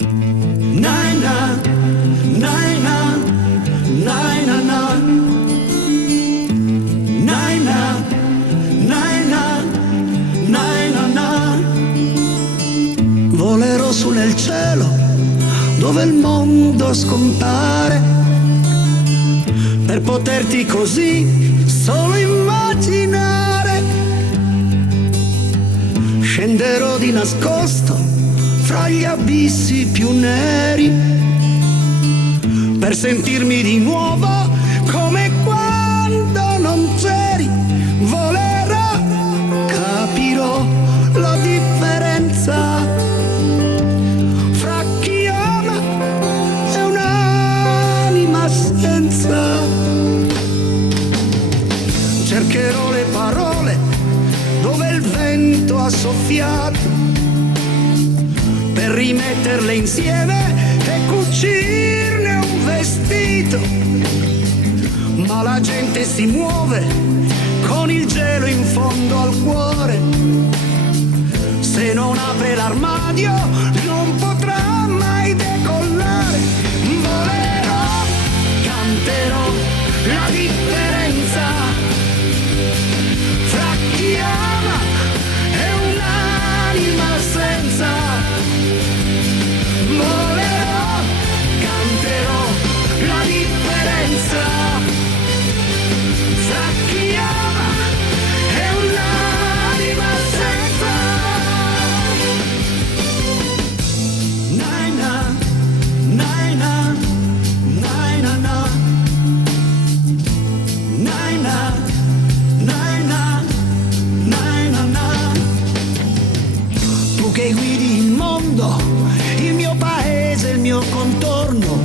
Na na, na na, na na na. Na na, na na, na na. Volerò su nel cielo dove il mondo scompare, per poterti così solo immaginare. Scenderò di nascosto fra gli abissi più neri, per sentirmi di nuovo come quando non c'eri. Volerò, capirò la differenza fra chi ama e un'anima senza. Cercherò le parole dove il vento ha soffiato, per rimetterle insieme e cucirne un vestito. Ma la gente si muove con il gelo in fondo al cuore. Se non apre l'armadio non potrà mai decollare. Volerò, canterò la differenza fra chi ama e un'anima senza. Volerò, canterò la differenza fra chi ama e un'anima senza. Na na, na na, na na na. Na na, na na, na na. Tu che guidi il mondo, il mio paese, il mio contorno,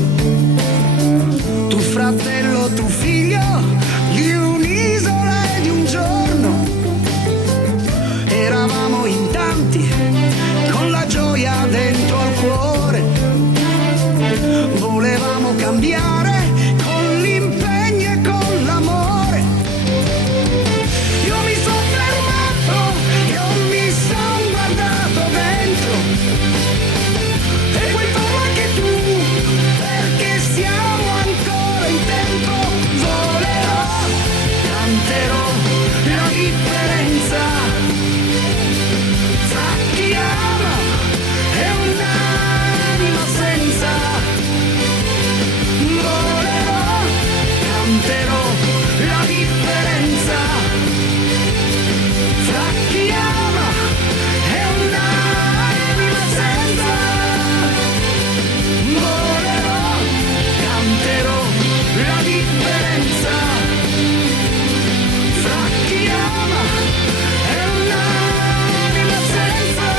tu fratello, tu figlio di un'isola e di un giorno. Eravamo in tanti con la gioia dentro al cuore, volevamo cambiare con l'impegno e con l'amore. Io mi sono fermato, io mi sono guardato dentro, e puoi farlo anche tu, perché siamo ancora in tempo. Volerò, canterò la differenza fra chi ama e un'anima senza. Volerò, canterò la differenza fra chi ama e un'anima senza. Volerò, canterò la differenza fra chi ama e un'anima senza.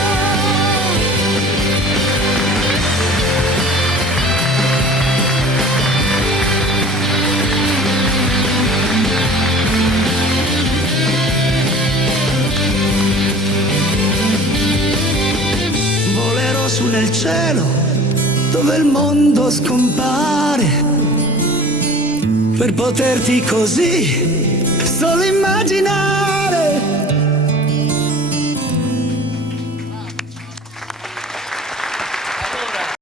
Volerò su nel cielo dove il mondo scompare, per poterti così solo immaginare.